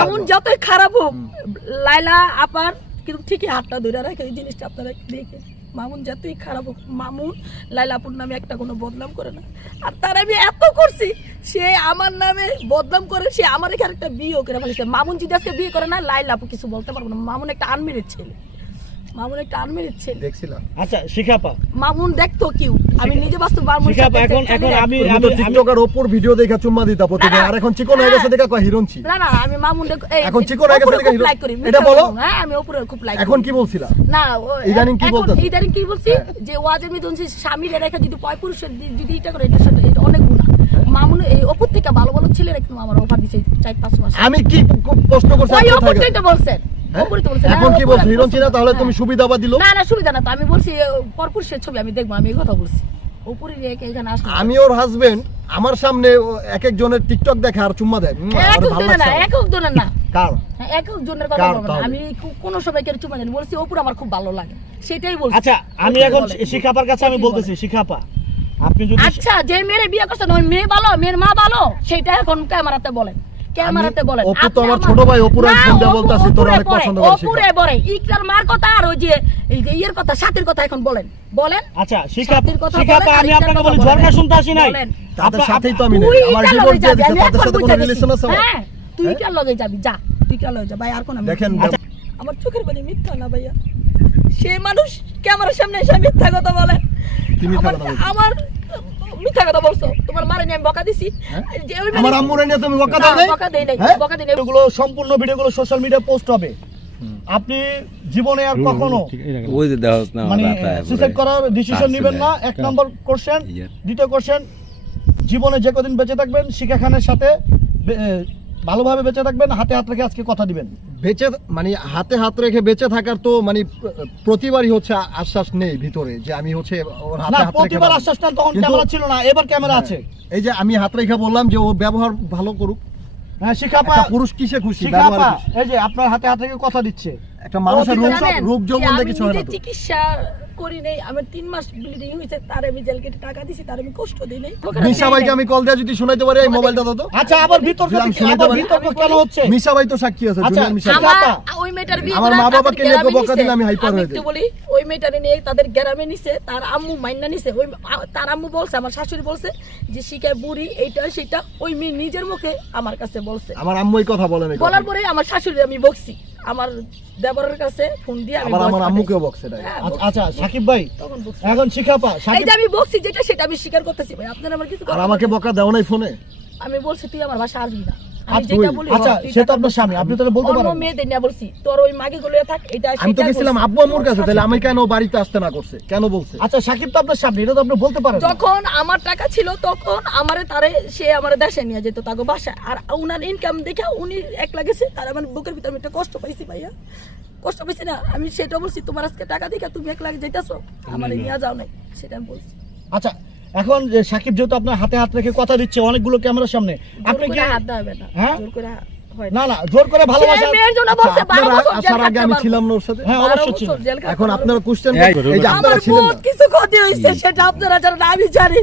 মামুন যতই খারাপ হোক লাইলা আপার কিন্তু ঠিকই হাতটা ধরে রাখে এই জিনিসটা আপনারা দেখেন মামুন যতই খারাপ হোক মামুন লাইলাপুর নামে একটা কোনো বদনাম করে না। আর তার আমি এত করছি সে আমার নামে বদনাম করে সে আমার এখানে একটা বিয়ে করে ফেলেছে। মামুন যদি আজকে বিয়ে করে না লাইলাপু কিছু বলতে পারব না। মামুন একটা আনমেরিড ছেলে। মামুন একটা ছেলে। দেখছিলাম। আচ্ছা শিখাপা। মামুন দেখতো কিউ। আমি নিজে বাস্তব মামুন শিখাপা এখন এখন আমি আমি ওপর ভিডিও দেখা চুম্মা দিতা প্রতিদিন আর এখন চিকন হয়ে গেছে দেখা কয় হিরণছি। না না আমি মামুন এখন চিকন হয়ে গেছে দেখে হিরো- লাইক করি এটা বলো। হ্যাঁ আমি উপরে খুব লাইক এখন কি বলছিলা? না ইদানিং কি? হ্যাঁ। ইদানিং কি বলছি? যে ওয়াজের মধ্যে শুনছি স্বামীর রেখা যদি পয় পুরুষের যদি এটা করে এটা অনেক গুণা। মামুন এই অপুর থেকে ভালো ভালো ছেলে রেখে আমার অফার দিছে চার পাঁচ মাস। আমি কি প্রশ্ন করছি ওই। তো বলছেন। হ্যাঁ? এখন কি বলছো আমি হিরণছি না বলছি। তাহলে তুমি। সুবিধা বা দিল? না না সুবিধা না তো আমি বলছি পরপুরুষের ছবি আমি দেখব আমি এই কথা বলছি। এখানে আসলে। আমি ওর হাজবেন্ড আমার সামনে এক এক জনের টিকটক দেখে আর চুম্মা দেয়। না না। কার? হ্যাঁ, একক জনের কথা বলব না। আমি কো- কোনো সময় কেন চুমা জানি বলছি অপুর আমার খুব ভালো লাগে। সেটাই বলছি। আচ্ছা আমি এখন শিখাপার কাছে আমি বলতেছি শিখাপা। আপনি যদি আচ্ছা যে মেয়ের বিয়ে করছেন ওই মেয়ে ভালো মেয়ের মা ভালো সেটা এখন ক্যামেরাতে বলেন ক্যামেরাতে বলেন। অপু তো আমার আমার- ছোট ভাই, অপুর একজন দেয়া বলতাছে, তোর অনেক পছন্দ করে অপুরে পরে ইকরার মার কথা আর ওই যে ইয়ের কথা সাথের কথা এখন বলেন। বলেন আচ্ছা শিখাপা সাথীর কথা শিখাপা বলেন, আমি আপনাকে বলি বলেন। শুনতে আসি নাই। তাদের সাথেই তো আমি তুই আমার কার লগে দিয়ে যাবি? দিছে তাদের সাথে কোনো রিলেশন আছে হ্যাঁ তুই কার লগে যাবি যা। তুই কার লগে যা ভাই আর কোন দেখেন আমার চোখের পানি মিথ্যা না ভাইয়া। সে মানুষ ক্যামেরার সামনে এসে মিথ্যা কথা বলে? আমার মিথ্যা কথা বলছো? তোমার মারে নিয়ে আমি বকা দিছি। হ্যাঁ? যে ওই আমার আম্মুরে নিয়ে তুমি বকা দাও বকা দেই নাই হ্যাঁ? বকা দেই নাই। ভিডিওগুলো সম্পূর্ণ ভিডিওগুলো সোশ্যাল মিডিয়া পোস্ট হবে। আপনি জীবনে আর কখনো ওই যে না মানে সুইসাইড করার ডিসিশন নেবেন না। এক নম্বর কোশ্চেন। দ্বিতীয় কোশ্চেন জীবনে যে কদিন বেঁচে থাকবেন শিখা খানের সাথে ভালোভাবে বেঁচে থাকবেন হাতে হাত রেখে আজকে কথা দিবেন। বেঁচে মানে হাতে হাত রেখে বেঁচে থাকার তো মানে প্রতিবারই হচ্ছে আশ্বাস নেই ভিতরে যে আমি হচ্ছে ওর হাতে হাত রেখে প্রতিবার আশ্বাস না তখন ক্যামেরা ছিল না এবার ক্যামেরা আছে। এই যে আমি হাত রেখে বললাম যে ও ব্যবহার ভালো করুক। হ্যাঁ শিখাপা পুরুষ কিসে খুশি? এই যে আপনার হাতে হাত রেখে কথা দিচ্ছে। একটা মানুষের রূপ রূপ যৌবন কিছু হয় না চিকিৎসা করি নাই আমার তিন মাস ব্লিডিং হয়েছে তার আমি জেল কেটে টাকা দিছি তার আমি কষ্ট দিই নাই। মিশা ভাইকে আমি কল দিয়ে যদি শোনাইতে পারি এই মোবাইলটা দাও তো। আচ্ছা আবার বিতর্ক আবার? বিতর্ক কেন হচ্ছে? মিশা ভাই তো সাক্ষী আছে আচ্ছা, জুনিয়র মিশা আমার- ওই মেয়েটার বিয়ে আমার মা বাবাকে নিয়ে বকা দিলে আমি hyper হয়ে যাই। বলি ওই মেয়েটারে নিয়ে তাদের গ্রামে নিছে তার আম্মু মাইন্না নিছে। ওই তার আম্মু বলছে আমার শাশুড়ি বলছে যে শিখায় বুড়ি এইটা সেটা ওই মেয়ে নিজের মুখে আমার কাছে বলছে। আমার আম্মু এই কথা বলেন এই বলার পরে আমার শাশুড়ি আমি বকছি। আমার দেবরের কাছে ফোন দিয়ে আমি আবার আমার আম্মুকে বকছে হ্যাঁ, আচ্ছা, আচ্ছা সাকিব ভাই পা শিখাপা এই সাকিব যে আমি বকছি যেটা সেটা আমি স্বীকার করতেছি ভাই আপনারা আমার কিছু আর আমাকে? বকা দাও নাই ফোনে? আমি বলছি তুই আমার ভাষা আসবি না। আচ্ছা, আচ্ছা সে তো আপনার স্বামী আপনি তাহলে বলতে পারেন। মেয়েদের নিয়ে বলছি তোর ওই মাগে গুলো থাক এটা আমি তো সেটা গেছিলাম বলছি। আব্বু আম্মুর কাছে তাহলে আমি কেন বাড়িতে আসতে না করছে? কেন বলছে? আচ্ছা সাকিব তো আপনার স্বামী এটা তো আপনি বলতে পারেন যখন আমার টাকা ছিল তখন আমারে তারে সে আমার দেশে নিয়ে যেত তাকে বাসায়। আর উনার ইনকাম দেখে উনি এক লাগেছে তার আমার বুকের ভিতরে একটা কষ্ট পাইছি ভাইয়া। কষ্ট পাইছি না আমি সেটা বলছি তোমার আজকে টাকা দেখে তুমি এক লাগে যাইতেছো আমার নিয়ে যাও নাই সেটা আমি বলছি। আচ্ছা এখন যে সাকিব যেহেতু আপনার হাতে হাত রেখে কথা দিচ্ছে অনেকগুলো ক্যামেরার সামনে। আপনি কি হাত দেওয়া না হ্যাঁ? জোর করে না না জোর করে ভালোবাসা জন্য আচ্ছা, আসার আগে আমি ছিলাম না ওর সাথে? হ্যাঁ অবশ্যই। এখন আপনার কোশ্চেন এই, যে আপনারা ছিলেন ক্ষতি হয়েছে সেটা আপনারা জানেন আমি জানি।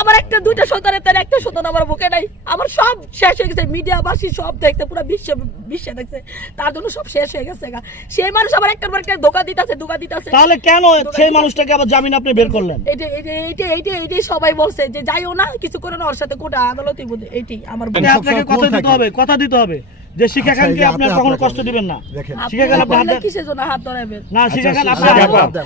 আমার একটা দুইটা সন্তানের তার একটা সন্তান আমার বুকে নাই। আমার সব শেষ হয়ে গেছে মিডিয়া বাসী সব দেখতে পুরো বিশ্ব বিশ্বে দেখছে। তার জন্য সব শেষ হয়ে গেছে গা। সেই মানুষ আমার একটার পর একটা ধোকা দিতেছে ধোকা দিতেছে। তাহলে কেন সেই মানুষটাকে আবার জামিন আপনি বের করলেন? এইটা এইটা এইটা এইটা এইটাই সবাই বলছে যে যাইও না কিছু করে না ওর সাথে কোটা আদালতই বুঝে এইটাই আমার আমি আপনাকে কথা দিতে হবে কথা দিতে হবে যে শিখা আচ্ছা, খানকে আপনার হাতে হাত কখনো কষ্ট দিবেন না। দেখেন। শিখা খান আপনি আপনার কিসের জন্য হাত ধরাবেন? না শিখা খান আচ্ছা, আপনার